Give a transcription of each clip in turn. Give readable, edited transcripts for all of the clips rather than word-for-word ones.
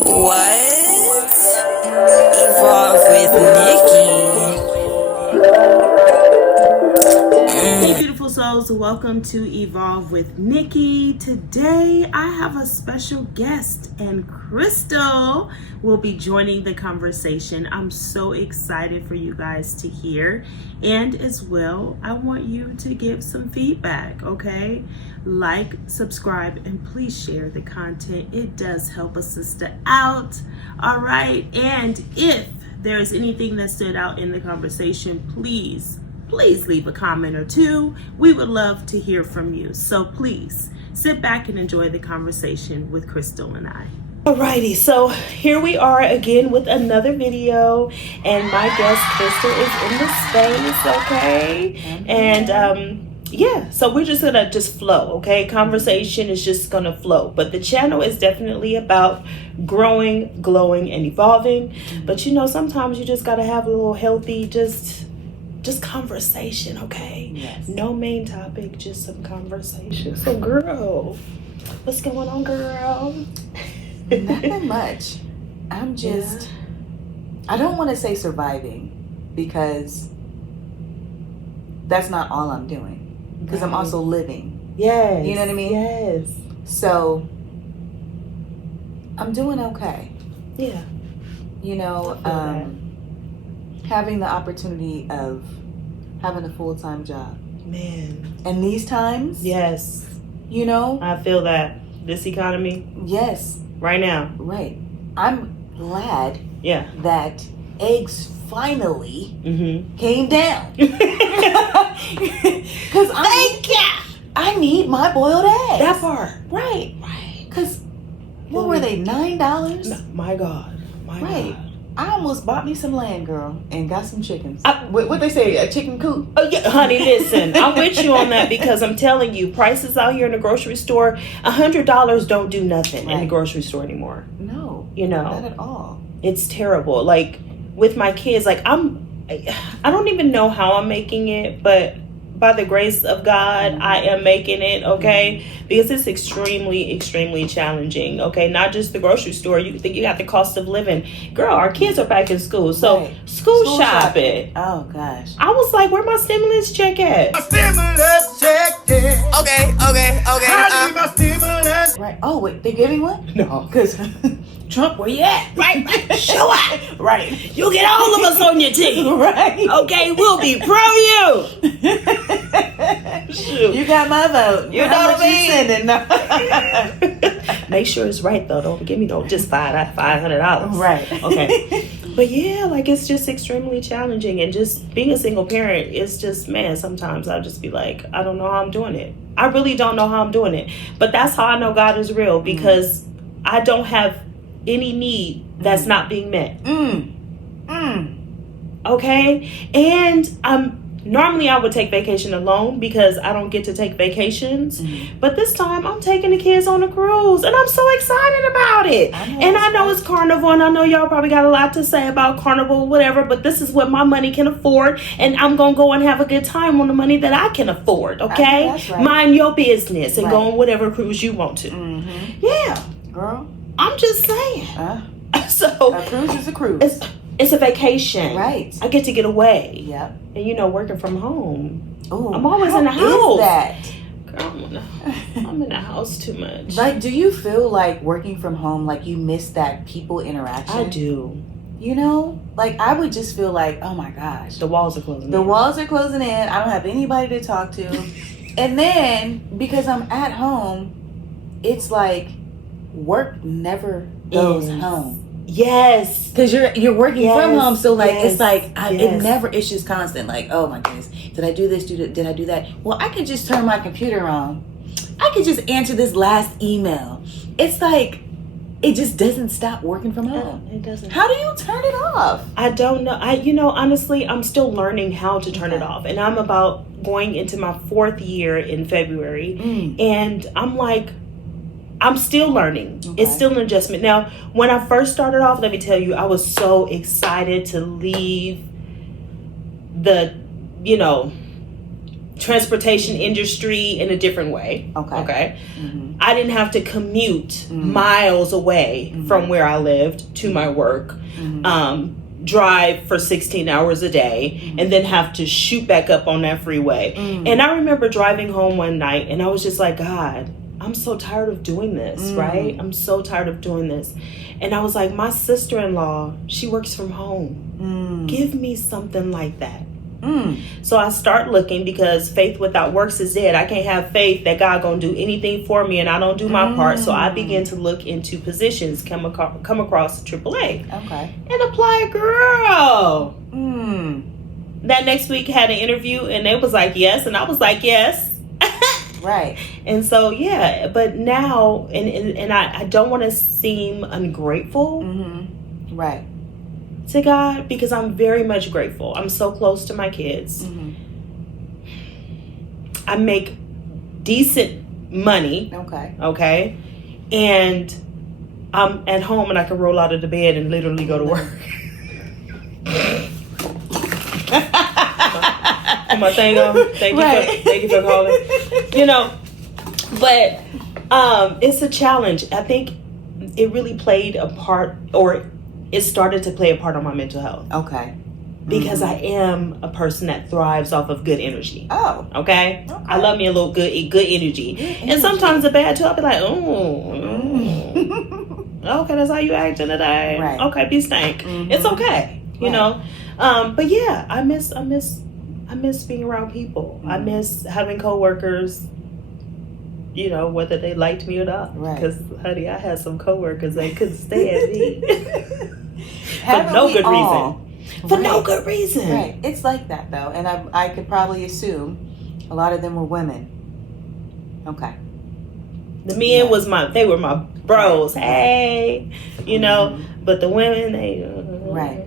What? Evolve with Nikki. Hey beautiful souls, welcome to Evolve with Nikki. Today I have a special guest and Krystal will be joining the conversation. I'm so excited for you guys to hear, and as well I want you to give some feedback, okay? Like, subscribe, and please share the content. It does help a sister out, all right? And if there's anything that stood out in the conversation, please leave a comment or two. We would love to hear from you. So please sit back and enjoy the conversation with Krystal and I. Alrighty, so here we are again with another video, and my guest Krystal is in the space, okay? And yeah, so we're just gonna flow, okay? Conversation is just gonna flow, but the channel is definitely about growing, glowing, and evolving. But you know, sometimes you just gotta have a little healthy, just conversation, okay? Yes. No main topic, just some conversation. So girl, what's going on, girl? Nothing much. I'm just, I don't want to say surviving, because that's not all I'm doing. Because I'm also living. Yes. You know what I mean? Yes. So I'm doing okay. Yeah. You know, having the opportunity of having a full-time job. Man. And these times, Yes. you know, I feel that. This economy. yes, Right now. right. I'm glad Yeah. that eggs finally Mm-hmm. came down. Because I need my boiled eggs. That part. Right. Right. Because what were they, $9? No, my God. My Right. God. I almost bought me some land, girl, and got some chickens. What they say, a chicken coop? Oh yeah, honey, listen, I'm with you on that, because I'm telling you, prices out here in the grocery store, $100 don't do nothing in the Right. grocery store anymore. No, You know, not at all. it's terrible. Like with my kids, like I don't even know how I'm making it, but by the grace of God, I am making it, okay? Because it's extremely challenging, okay? Not just the grocery store. You think you got the cost of living. Girl, our kids are back in school, so Right. school shopping. Oh gosh. I was like, where my stimulus check at? My stimulus check, yeah. Okay. I need my stimulus. Right. Oh wait, they giving one? No. Because Trump, where you at? Right. Show up. Right. You get all of us on your team. Right. Okay, we'll be pro you. Shoot. You got my vote. You know How what much I you mean? sending? Make sure it's right though. Don't give me no just $500. Right. Okay. But yeah, like it's just extremely challenging, and just being a single parent is just, man, sometimes I'll just be like, I don't know how I'm doing it. I really don't know how I'm doing it. But that's how I know God is real, because I don't have any need that's not being met. Okay? And normally I would take vacation alone, because I don't get to take vacations. But this time I'm taking the kids on a cruise, and I'm so excited about it. I know it's Carnival, and I know y'all probably got a lot to say about Carnival, whatever, but this is what my money can afford, and I'm going to go and have a good time on the money that I can afford, okay? That's right. Mind your business and go Right. on whatever cruise you want to. Yeah, Girl, I'm just saying. So a cruise is a cruise. it's a vacation. Right. I get to get away. Yep. And you know, working from home. Ooh, I'm always how in the house. Is that? Girl, I'm in the house too much. Like, do you feel like working from home, like you miss that people interaction? I do. You know, like I would just feel like, oh my gosh, The walls are closing. the in. walls are closing in. I don't have anybody to talk to. And then because I'm at home, it's like work never goes Ends. home. Yes. Because you're working Yes, from home, so like yes, it's like yes. it never. It's just constant. Like, oh my goodness, did I do this? Did I do that? Well, I could just turn my computer on. I could just answer this last email. It's like it just doesn't stop working from home. It doesn't. How do you turn it off? I don't know. Honestly, I'm still learning how to turn it off, and I'm about going into my 4th year in February, and I'm like, I'm still learning. Okay. It's still an adjustment. Now, when I first started off, let me tell you, I was so excited to leave the, transportation industry in a different way. Okay. Mm-hmm. I didn't have to commute miles away from where I lived to my work. Drive for 16 hours a day and then have to shoot back up on that freeway. And I remember driving home one night and I was just like, God, I'm so tired of doing this, right? I'm so tired of doing this. And I was like, my sister-in-law, she works from home. Give me something like that. So I start looking, because faith without works is dead. I can't have faith that God gonna do anything for me and I don't do my part. So I begin to look into positions, come across AAA. Okay. And apply, girl. That next week had an interview and they was like, yes. And I was like, yes. Right. And so, yeah, but now, and I don't want to seem ungrateful. Right. To God, because I'm very much grateful. I'm so close to my kids. I make decent money. Okay. And I'm at home and I can roll out of the bed and literally go to work. Put my thing on. Thank you for calling. You know, but it's a challenge. I think it really played a part, or it started to play a part on my mental health. Okay. Because I am a person that thrives off of good energy. Oh. Okay? I love me a little good energy. And sometimes the bad too, I'll be like, okay, that's how you acting today. Right. Okay, be stank. It's okay. You know? But yeah, I miss being around people. I miss having coworkers, you know, whether they liked me or not. Right. Because, honey, I had some coworkers that couldn't stand me. For no good reason. For no good reason. Right. It's like that, though. And I could probably assume a lot of them were women. Okay. The men they were my bros. Hey. You know, but the women, they... Right.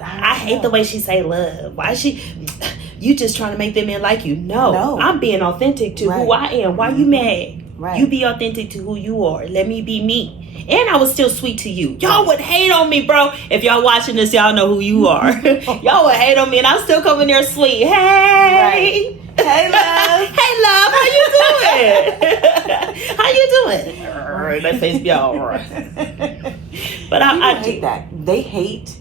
I hate the way she say love. Why you just trying to make them men like you? No. I'm being authentic to who I am. Why you mad? Right. You be authentic to who you are. Let me be me. And I was still sweet to you. Y'all would hate on me, bro. If y'all watching this, y'all know who you are. Y'all would hate on me and I'm still coming there sweet. Hey. Right. Hey, love. Hey, love. How you doing? How you doing? That face be all right. But I hate that. They hate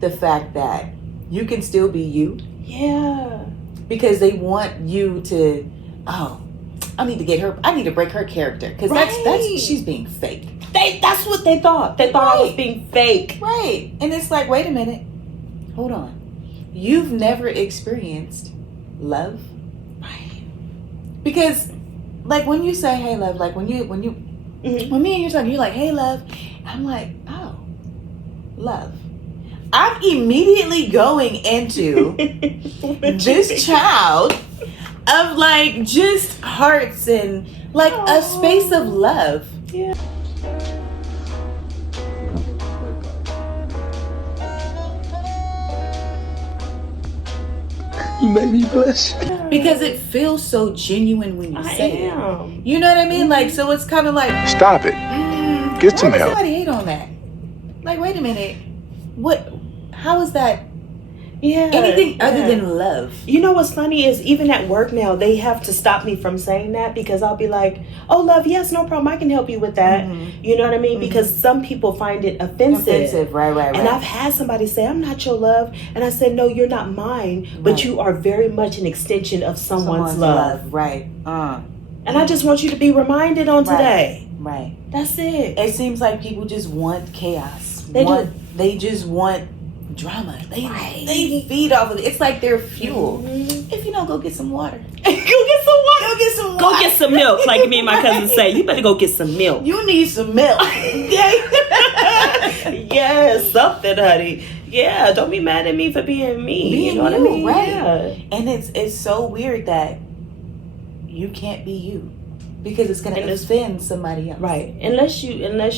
the fact that you can still be you. Yeah. Because they want you to, I need to break her character. Because that's she's being fake. That's what they thought. They thought I was being fake. Right. And it's like, wait a minute. Hold on. You've never experienced love. Right. Because like when you say, hey love, like when me and you're talking, you're like, hey love. I'm like, oh, love. I'm immediately going into this child of like just hearts and like a space of love. Yeah. You made me blush. Because it feels so genuine when you say it. You know what I mean? Like, so it's kind of like, Stop it. Get some help. Somebody hate on that. Like, wait a minute. What? How is that? Yeah. Anything other than love. You know what's funny is even at work now, they have to stop me from saying that because I'll be like, oh, love, yes, no problem. I can help you with that. You know what I mean? Because some people find it offensive. Right. And I've had somebody say, I'm not your love. And I said, no, you're not mine. But you are very much an extension of someone's love. Right. And I just want you to be reminded on today. Right. That's it. It seems like people just want chaos. They just want drama. They feed off of it. It's like their fuel. If you don't, go get some water. Go get some milk. Like me and my cousin say, you better go get some milk. You need some milk. Yeah, something, honey. Yeah, don't be mad at me for being me. You know what I mean? Right. Yeah. And it's so weird that you can't be you because it's gonna offend somebody else. Right. Unless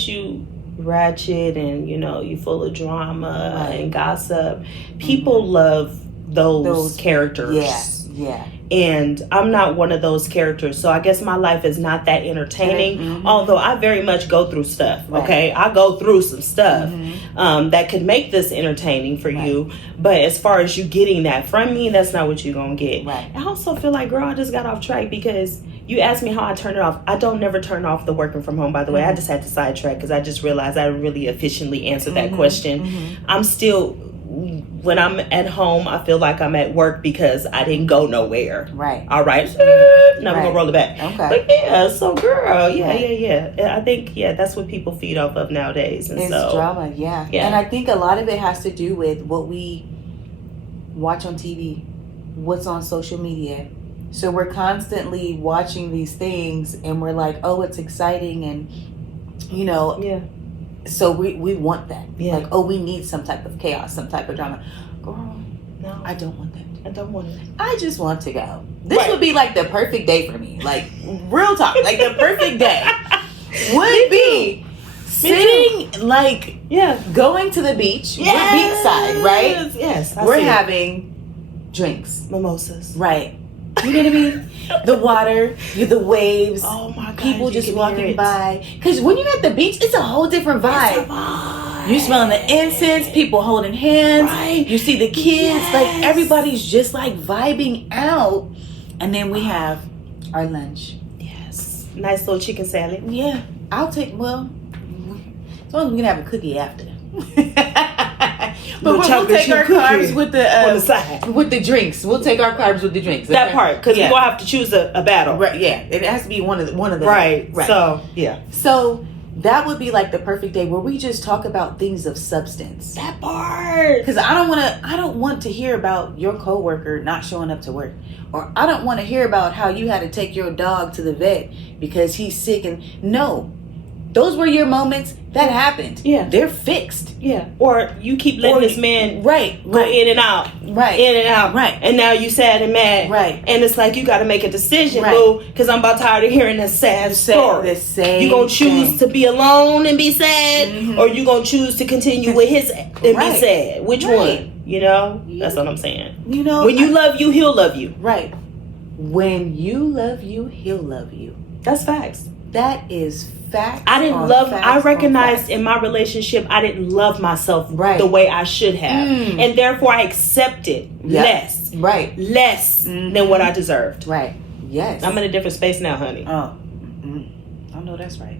you ratchet and you full of drama and gossip. People love those characters. Yeah. And I'm not one of those characters, so I guess my life is not that entertaining. Although I very much go through stuff. Okay, I go through some stuff that could make this entertaining for you. But as far as you getting that from me, that's not what you're gonna get. Right. I also feel like, girl, I just got off track because you asked me how I turn it off. I don't never turn off the working from home. By the way, I just had to sidetrack because I just realized I really efficiently answered that question. I'm still. When I'm at home, I feel like I'm at work because I didn't go nowhere. Right. All right. Now we're going to roll it back. Okay. But yeah, so girl, yeah. I think, that's what people feed off of nowadays. And it's so, drama, yeah. And I think a lot of it has to do with what we watch on TV, what's on social media. So we're constantly watching these things and we're like, oh, it's exciting. And, you know. Yeah. So we want that. Yeah. Like, oh, we need some type of chaos, some type of drama. Girl, No, I don't want that. I don't want it. I just want to go. This would be like the perfect day for me. Like, real talk. Like, the perfect day would be sitting, like, going to the beach. Yes. We're beachside, right? Yes. We're having drinks. mimosas. Right. You know what I mean? The water, the waves. Oh my God. People you just can walking hear it. by. Because when you're at the beach, it's a whole different vibe. It's a vibe. You smelling the incense, people holding hands. Right. You see the kids. Yes. Like, everybody's just like vibing out. And then we have our lunch. Yes. Nice little chicken salad. Yeah. I'll take, well, as long as we can have a cookie after. But we'll take our carbs with on the side. with the drinks. We'll take our carbs with the drinks. That part, because we're gonna have to choose a battle. Right, yeah. It has to be one of them. Right. So So that would be like the perfect day where we just talk about things of substance. that part. Because I don't want to hear about your coworker not showing up to work. Or I don't want to hear about how you had to take your dog to the vet because he's sick. And no, those were your moments. That happened. Yeah. They're fixed. Yeah. Or you keep letting this man go in and out. Right. In and out. Right. And now you sad and mad. Right. And it's like you got to make a decision, Right. boo, because I'm about tired of hearing that sad story. The same You gonna choose thing. to be alone and be sad, or you gonna choose to continue with his and be sad? Which one? You know, that's what I'm saying. You know, When you love you, he'll love you. Right. When you love you, he'll love you. That's facts. That is fact. I recognized in my relationship, I didn't love myself the way I should have. And therefore I accepted less. Right. Less than what I deserved. Right. Yes. I'm in a different space now, honey. Oh. I know that's right.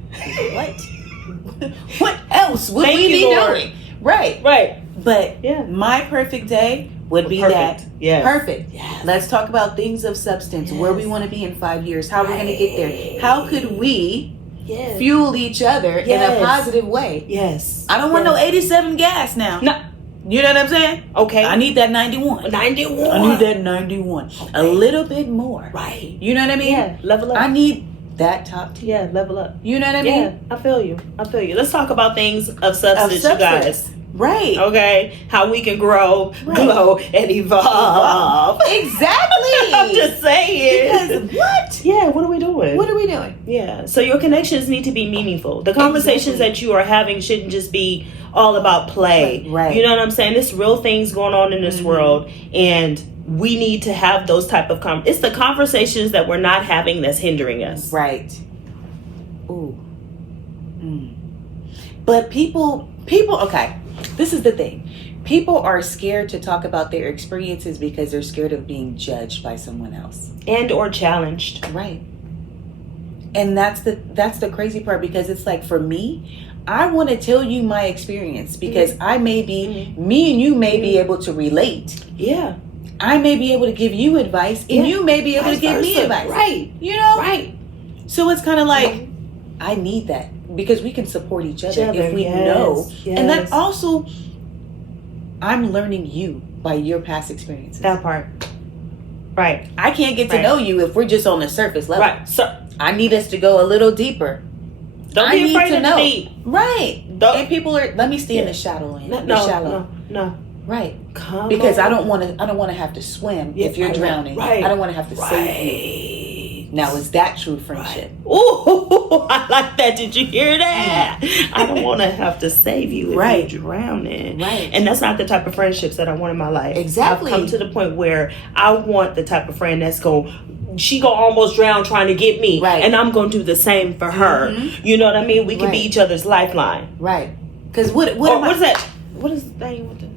What? What else would we be doing? Right. Right. But my perfect day would be that. Yes. Perfect. Yes. Let's talk about things of substance. Where we want to be in 5 years. How we're going to get there. How could we fuel each other in a positive way? Yes. I don't want no 87 gas now. No. You know what I'm saying? Okay. I need that 91. 91. I need that 91. Okay. A little bit more. Right. You know what I mean? Yeah. Level up. I need that top tier. Yeah. Level up. You know what I mean? Yeah. I feel you. Let's talk about things of substance, you guys. Right. Okay. How we can grow, glow, and evolve. Exactly. I'm just saying. Because what? Yeah. What are we doing? What are we doing? Yeah. So your connections need to be meaningful. The conversations that you are having shouldn't just be all about play. Right. You know what I'm saying? There's real things going on in this world, and we need to have those type of it's the conversations that we're not having that's hindering us. Right. Ooh. But people. Okay. This is the thing. People are scared to talk about their experiences because they're scared of being judged by someone else and or challenged. Right. And that's the crazy part, because it's like, for me, I want to tell you my experience because I may be me and you may be able to relate. Yeah. I may be able to give you advice and you may be able to give me advice. Right. You know? Right. So it's kind of like I need that because we can support each other if we know. Yes. And then also, I'm learning you by your past experiences. That part. Right. I can't get to know you if we're just on the surface level. Right. So I need us to go a little deeper. Don't be afraid of the deep. Right. And people are, let me stay in the shallow end. No. Right. Come because on. I don't want to have to swim if you're drowning. Right. I don't want to have to save you. Now, is that true friendship? Ooh, I like that. Did you hear that? I don't want to have to save you if you're drowning. Right. And that's not the type of friendships that I want in my life. Exactly. I've come to the point where I want the type of friend that's she gonna almost drown trying to get me. Right. And I'm gonna do the same for her. You know what I mean? We can be each other's lifeline. Right. Because what is that? What is the thing with the...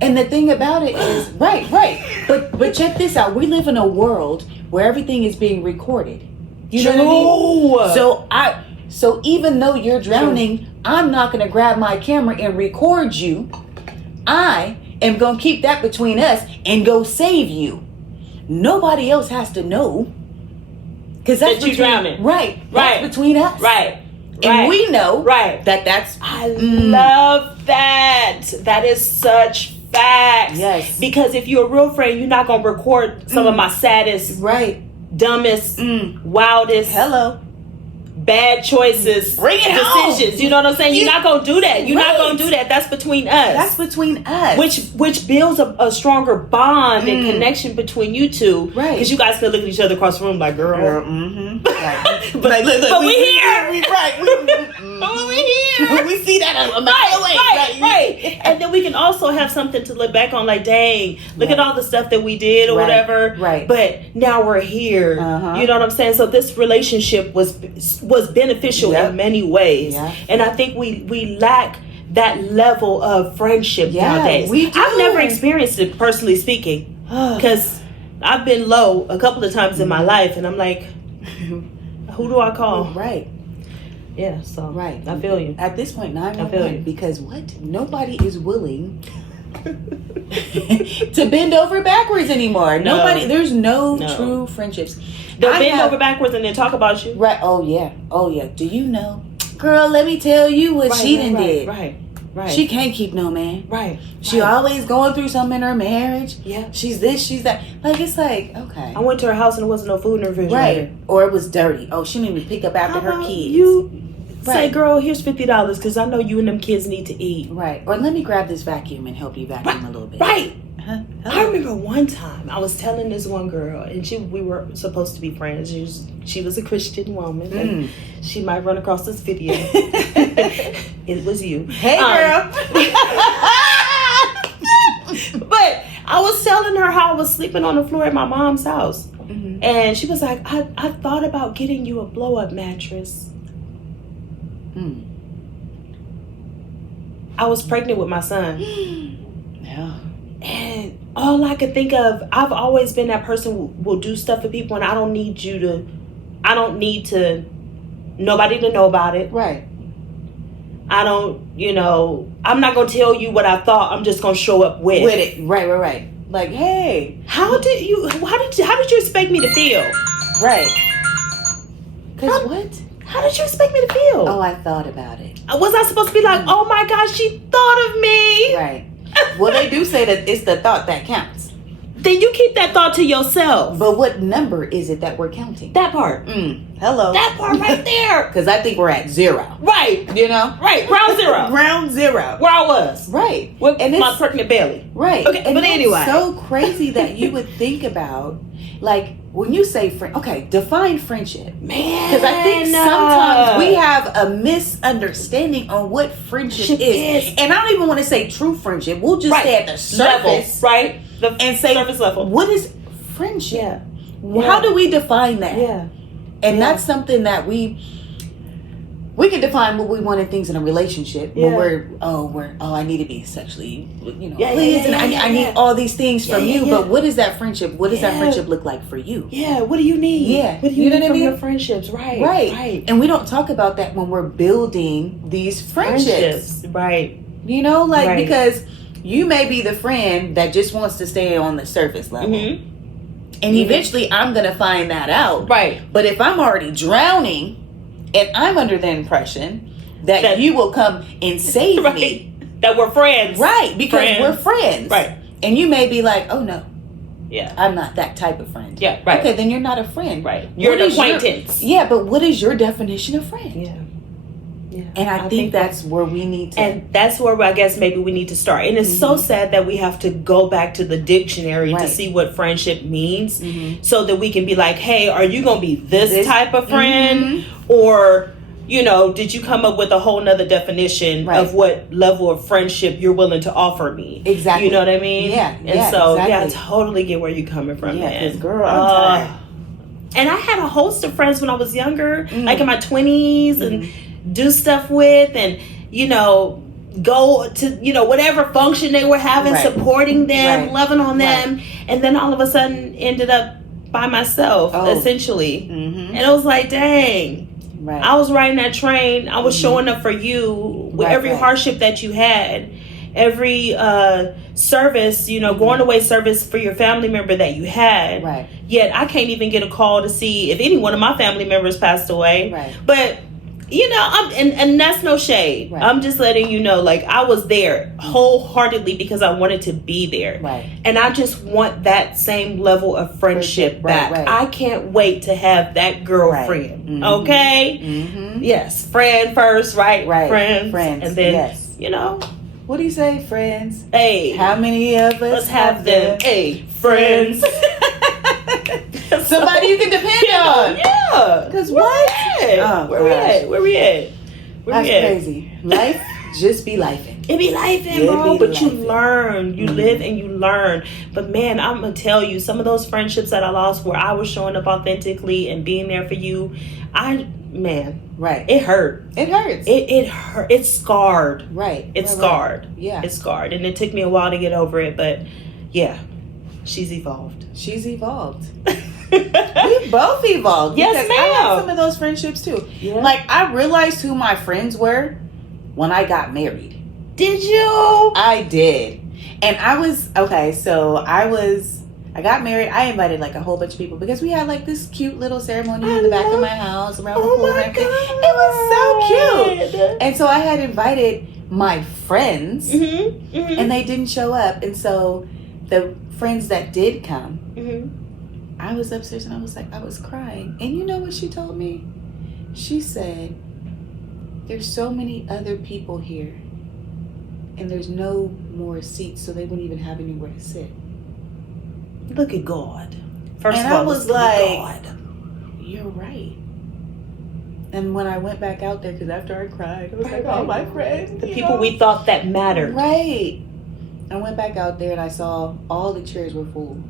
And the thing about it is, right. But check this out. We live in a world where everything is being recorded. You know what I mean? So even though you're drowning, I'm not going to grab my camera and record you. I am going to keep that between us and go save you. Nobody else has to know. Because that's you're drowning. Right. That's between us. Right. And we know that's... I love that. That is such facts. Yes. Because if you're a real friend, you're not going to record some of my saddest, dumbest, wildest, bad choices, Bring it decisions. home. You know what I'm saying? You're not going to do that. You're not going to do that. That's between us. That's between us. Which builds a stronger bond and connection between you two. Right. Because you guys can look at each other across the room like, girl. But like, look, but we here. But we here. We see that a mile away. Right. And then we can also have something to look back on like, dang, look at all the stuff that we did or whatever. Right. But now we're here. You know what I'm saying? So this relationship was beneficial in many ways. Yeah. And I think we lack that level of friendship nowadays. We do. I've never experienced it, personally speaking, because I've been low a couple of times in my life, and I'm like, who do I call? Right. Yeah, so I feel you. At this point, now I feel you. Because nobody is willing to bend over backwards anymore. No. There's no true friendships. They'll bend over backwards and then talk about you. Right. Oh yeah. Do you know? Girl, let me tell you what she done did. Right. She can't keep no man. Right. She always going through something in her marriage. Yeah. She's this, she's that. Like, it's like, okay. I went to her house and there wasn't no food in her refrigerator. Right. Or it was dirty. Oh, she made me pick up after her kids. You say, girl, here's $50 because I know you and them kids need to eat. Right. Or let me grab this vacuum and help you vacuum a little bit. Right. I remember one time I was telling this one girl, and we were supposed to be friends. She was a Christian woman, and she might run across this video. It was you. Hey, girl. But I was telling her how I was sleeping on the floor at my mom's house, and she was like, "I thought about getting you a blow-up mattress." I was pregnant with my son. Yeah. And all I could think of, I've always been that person who will do stuff for people, and I don't need nobody to know about it. Right. I don't, I'm not going to tell you what I thought. I'm just going to show up with it. Right. Like, hey. How did you expect me to feel? Right. Because what? How did you expect me to feel? Oh, I thought about it. Was I supposed to be like, oh my gosh, she thought of me? Right. Well, they do say that it's the thought that counts. Then you keep that thought to yourself. But what number is it that we're counting? That part. Hello. That part right there. Because I think we're at 0. Right. Right. Ground zero. Ground zero. Where I was. Right. With my pregnant belly. Right. Okay. And but anyway. It's so crazy that you would think about, like, when you say friend, define friendship. Man. Because I think sometimes we have a misunderstanding on what friendship is. And I don't even want to say true friendship. We'll just say at the surface. Right. And say, surface level. What is friendship? Yeah. How do we define that? Yeah. And that's something that we can define what we want in things in a relationship. When I need to be sexually, pleased, and I need all these things from you. But what is that friendship? What does that friendship look like for you? Yeah. What do you need? Yeah. What do you need from your friendships? Right. And we don't talk about that when we're building these friendships. Right. Because you may be the friend that just wants to stay on the surface level. And eventually I'm going to find that out. Right. But if I'm already drowning and I'm under the impression that you will come and save me. That we're friends. Right. Because we're friends. Right. And you may be like, oh no. Yeah. I'm not that type of friend. Yeah. Right. Okay, then you're not a friend. Right. You're an acquaintance. But what is your definition of friend? Yeah. And I think that's where we need to. And that's where I guess maybe we need to start. And it's so sad that we have to go back to the dictionary to see what friendship means so that we can be like, hey, are you going to be this type of friend? Or, you know, did you come up with a whole nother definition of what level of friendship you're willing to offer me? Exactly. You know what I mean? Yeah. And so, I totally get where you're coming from, man. Because, girl, I'm tired. And I had a host of friends when I was younger, like in my 20s, and do stuff with, and, you know, go to, you know, whatever function they were having, supporting them, loving on them. And then all of a sudden ended up by myself, essentially. And it was like, dang. I was riding that train. I was showing up for you with every hardship that you had, every service, you know, going away service for your family member that you had. Yet I can't even get a call to see if any one of my family members passed away. But, you know, and that's no shade. I'm just letting you know, like, I was there wholeheartedly because I wanted to be there. And I just want that same level of friendship back. I can't wait to have that girlfriend. Okay? Yes. Friend first, right? Friends. And then, you know. What do you say, friends? Hey. How many of us have them? Hey, friends. Somebody you can depend on. Yeah. Because what? Where we at? That's crazy. Life just be lifing. It be lifing, bro. But you learn. You live and you learn. But man, I'm going to tell you, some of those friendships that I lost where I was showing up authentically and being there for you, it hurt. It hurts. It hurt. It's scarred. It's scarred. Yeah. It's scarred. And it took me a while to get over it. But yeah, she's evolved. We both evolved. Yes, ma'am. I had some of those friendships too. Yeah. Like, I realized who my friends were when I got married. Did you? I did. And I was, I got married. I invited like a whole bunch of people because we had like this cute little ceremony in the back of my house around the pool and everything. It was so cute. And so I had invited my friends and they didn't show up. And so the friends that did come, I was upstairs and I was crying. And you know what she told me? She said, there's so many other people here and there's no more seats, so they wouldn't even have anywhere to sit. Look at God. First and of all, I was like, you're right. And when I went back out there, because after I cried, I was like, oh, my friends. The people we thought that mattered. Right. I went back out there and I saw all the chairs were full.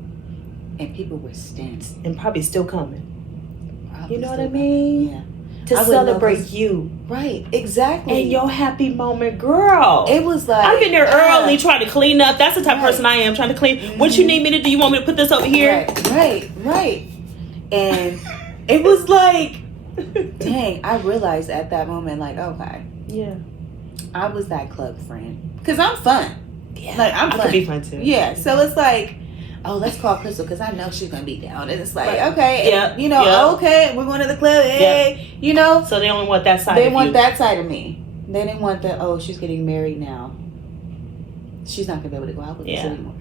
And people were standing. And probably still coming. Probably you know what I mean? Yeah. To celebrate you. Right, exactly. And your happy moment, girl. It was like, I've been there early trying to clean up. That's the type of person I am, trying to clean. What you need me to do? You want me to put this over here? Right. And it was like, dang, I realized at that moment, like, okay. Yeah. I was that club friend. Because I'm fun. Yeah. Like, I'm fun. I could be fun too. Yeah. So it's like, oh, let's call Krystal because I know she's going to be down. And it's like, okay. And, you know, okay, we're going to the club. Hey, you know. So they only want that side They want that side of me. They didn't want the, oh, she's getting married now. She's not going to be able to go out with us anymore.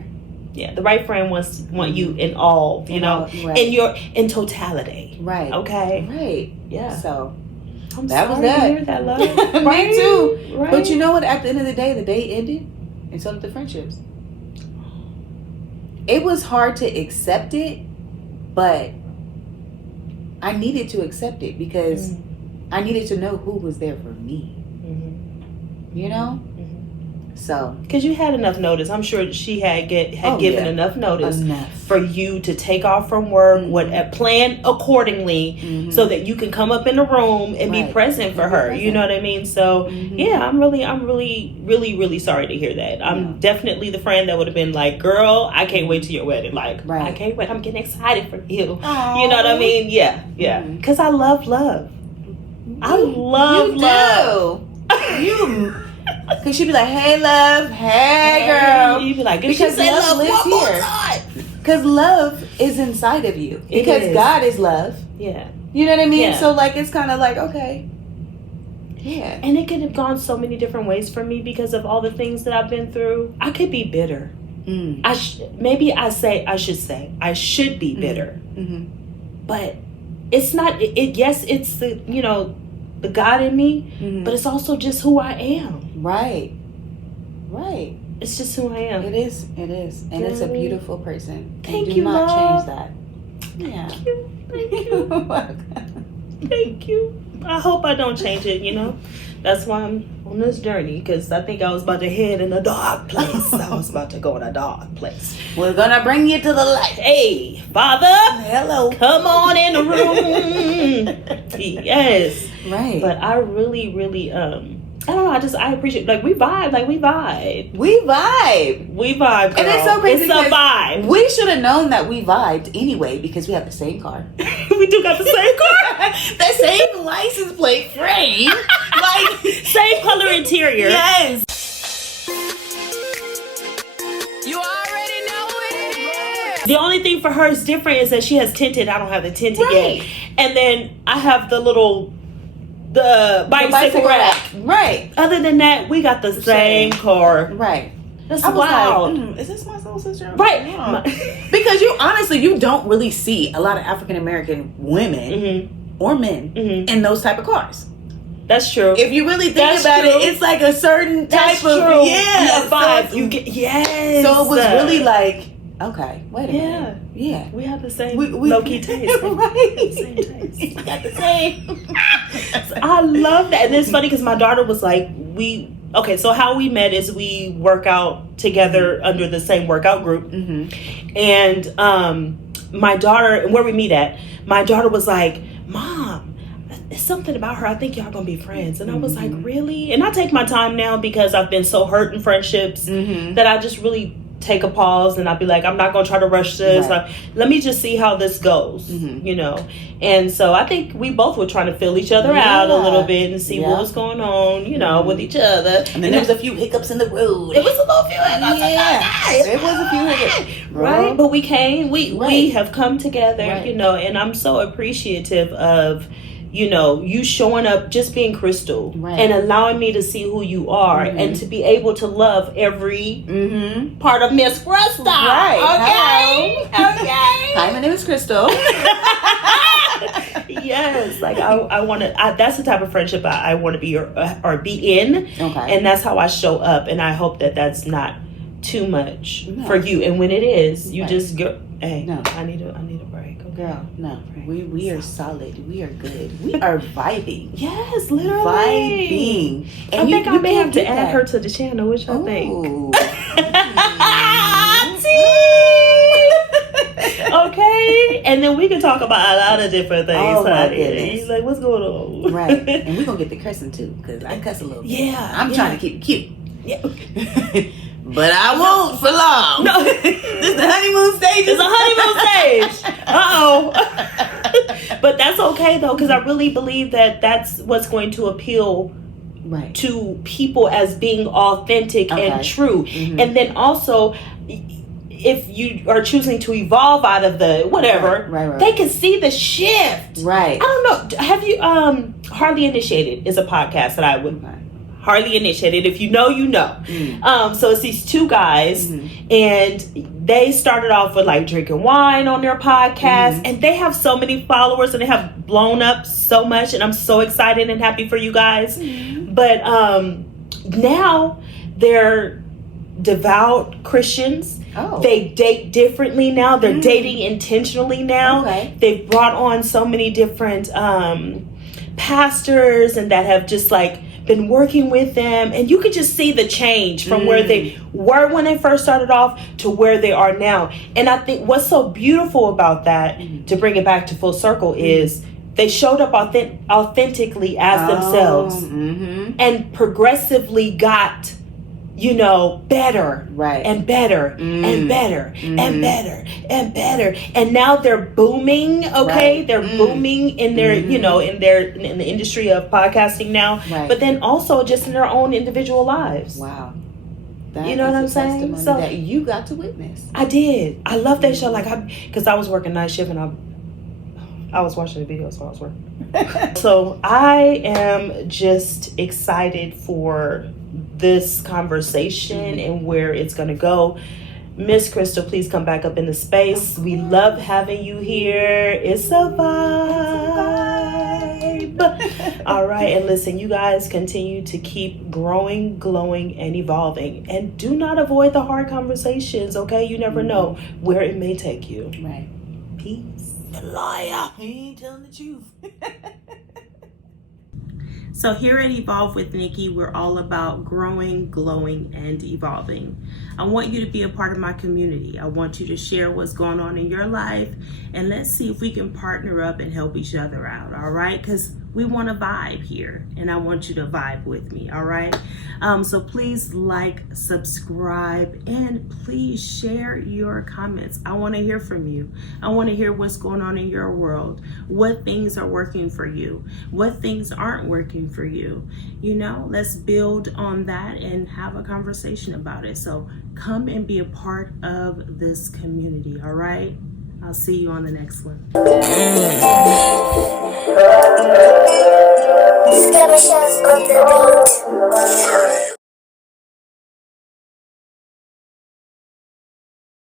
Yeah, the right friend want you in all, you know, in totality. Right. Okay. Right. Yeah. So I'm that sorry was that. To hear that, love. Me too. Right. But you know what? At the end of the day ended, and so did the friendships. It was hard to accept it, but I needed to accept it because I needed to know who was there for me. You know? So, because you had enough notice, I'm sure she had given enough notice for you to take off from work, plan accordingly, so that you can come up in the room and be present for her. You know what I mean? So, yeah, I'm really sorry to hear that. I'm definitely the friend that would have been like, "Girl, I can't wait to your wedding. Like, I can't wait. I'm getting excited for you." Aww. You know what I mean? Yeah. Because I love love. I love love. You. Because she'd be like, hey, love. Hey, girl. You'd be like, because love lives here. Because love is inside of you. Because God is love. Yeah. You know what I mean? Yeah. So, like, it's kind of like, okay. Yeah. And it could have gone so many different ways for me because of all the things that I've been through. I could be bitter. I should be bitter. But it's not, yes, it's the, you know, the God in me, but it's also just who I am. Right. It's just who I am. It is. And it's a beautiful person. Thank do you, not love. change that. Yeah. Thank you. Thank you. I hope I don't change it, That's why I'm on this journey, because I think I was about to head in a dark place. I was about to go in a dark place. We're gonna bring you to the light. Hey, Father. Hello. Come on in the room. Yes. Right. But I really, really, I don't know. I appreciate, we vibe. Girl. And it's so crazy. It's a vibe. We should have known that we vibed anyway because we have the same car. We do got the same car. The same license plate frame. Same color interior. Yes. You already know it is. The only thing for her is different is that she has tinted. I don't have the tinted Right. yet. And then I have the bicycle rack. Right. Other than that, we got the same car. Right. That's I was wild. like, is this my soul sister? Right. Because you don't really see a lot of African American women or men in those type of cars. That's true. If you really think about it, it's like a certain type of vibe. So You get yes. So it was really like, okay, wait a minute. Yeah. We have the same We low-key taste. Right. Same taste. We got the same. So I love that. And it's funny because my daughter was like, so how we met is we work out together under the same workout group. And my daughter, where we meet at, my daughter was like, Mom, it's something about her. I think y'all gonna be friends. And I was like, really? And I take my time now because I've been so hurt in friendships that I just really take a pause and I'll be like, I'm not gonna try to rush this. Right. Let me just see how this goes, And so I think we both were trying to fill each other out a little bit and see what was going on, with each other. And then there was a few hiccups in the road. It was a little few hiccups. There was a few hiccups. Right, but we came. We have come together, Right. And I'm so appreciative of you showing up, just being Krystal, and allowing me to see who you are and to be able to love every part of Miss Krystal. Right. Okay. Hi, my name is Krystal. Yes, I want to. That's the type of friendship I want to be or be in. Okay. And that's how I show up. And I hope that that's not too much for you. And when it is, you just go. Hey, no, I need a break. Okay? Girl, no, we are solid. We are good. We are vibing. Yes, literally vibing. And I think I may have to that. add her to the channel. What y'all think? Okay, and then we can talk about a lot of different things. Oh my goodness! He's like, what's going on? Right, and we're gonna get the cussing too, because I cuss a little bit. Yeah, I'm trying to keep it cute. Yeah. But I won't for long. No. This is the honeymoon stage. It's a honeymoon stage. Uh-oh. But that's okay, though, because I really believe that that's what's going to appeal to people as being authentic and true. And then also, if you are choosing to evolve out of the whatever, they can see the shift. Right. I don't know. Have you, Hardly Initiated is a podcast that I would... Hardly Initiated. If you know, you know. So it's these two guys, and they started off with like drinking wine on their podcast, and they have so many followers, and they have blown up so much, and I'm so excited and happy for you guys. But now they're devout Christians. They date differently now. They're dating intentionally now. They've brought on so many different pastors and that have just like been working with them, and you could just see the change from where they were when they first started off to where they are now. And I think what's so beautiful about that, to bring it back to full circle, is they showed up authentically as themselves and progressively got better and better and better and better and better, and now they're booming. They're booming in their in the industry of podcasting now, but then also just in their own individual lives. That you know what I'm saying? So that you got to witness. I did. I love that show. Because I was working night shift and I was watching the videos while I was working. So I am just excited for this conversation and where it's going to go. Miss Krystal, please come back up in the space. We love having you here. It's a vibe. All right, and listen, you guys continue to keep growing, glowing, and evolving. And do not avoid the hard conversations, okay? You never know where it may take you. Right. Peace. The liar. He ain't telling the truth. So here at Evolve with Nikki, we're all about growing, glowing, and evolving. I want you to be a part of my community. I want you to share what's going on in your life, and let's see if we can partner up and help each other out, all right? Because we want to vibe here, and I want you to vibe with me, all right? So please like, subscribe, and please share your comments. I want to hear from you. I want to hear what's going on in your world, what things are working for you, what things aren't working for you. You know, let's build on that and have a conversation about it. So come and be a part of this community, all right? I'll see you on the next one.